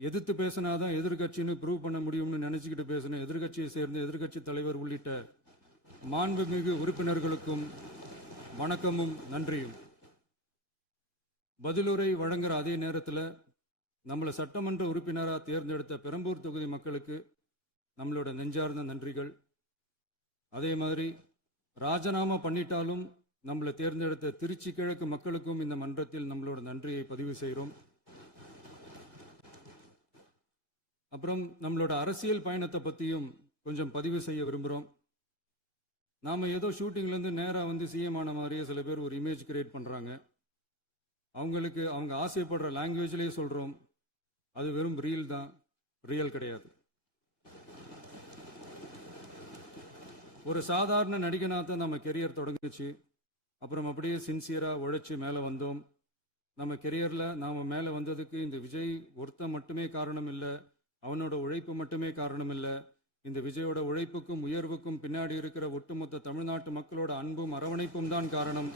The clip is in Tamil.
எதிர்த்து பேசினாதான் எதிர்கட்சின்னு ப்ரூவ் பண்ண முடியும்னு நினைச்சுக்கிட்டு பேசின எதிர்கட்சியை சேர்ந்த எதிர்கட்சி தலைவர் உள்ளிட்ட மாண்புமிகு உறுப்பினர்களுக்கும் வணக்கமும் நன்றியும். பதிலுரை வழங்குற அதே நேரத்தில் நம்மளை சட்டமன்ற உறுப்பினராக தேர்ந்தெடுத்த பெரம்பூர் தொகுதி மக்களுக்கு நம்மளோட நெஞ்சார்ந்த நன்றிகள். அதே மாதிரி ராஜினாமா பண்ணிட்டாலும் நம்மளை தேர்ந்தெடுத்த திருச்சி கிழக்கு மக்களுக்கும் இந்த மன்றத்தில் நம்மளோட நன்றியை பதிவு செய்கிறோம். அப்புறம் நம்மளோட அரசியல் பயணத்தை பற்றியும் கொஞ்சம் பதிவு செய்ய விரும்புகிறோம். நாம் ஏதோ ஷூட்டிங்லேருந்து நேராக வந்து சிஎம் ஆன மாதிரியே சில பேர் ஒரு இமேஜ் கிரியேட் பண்ணுறாங்க. அவங்களுக்கு அவங்க ஆசைப்படுற லாங்குவேஜ்லேயே சொல்கிறோம், அது வெறும் ரீல் தான், ரியல் கிடையாது. ஒரு சாதாரண நடிகனாக தான் நம்ம கெரியர் தொடங்குச்சு. அப்புறம் அப்படியே சின்சியராக உழைச்சி மேலே வந்தோம். நம்ம கெரியரில் நாம் மேலே வந்ததுக்கு இந்த விஜய் ஒருத்தன் மட்டுமே காரணம் இல்லை, அவனோட உழைப்பு மட்டுமே காரணம் இல்லை. இந்த விஜயோட உழைப்புக்கும் உயர்வுக்கும் பின்னாடி இருக்கிற ஒட்டுமொத்த தமிழ்நாட்டு மக்களோட அன்பும் அரவணைப்பும் தான் காரணம்.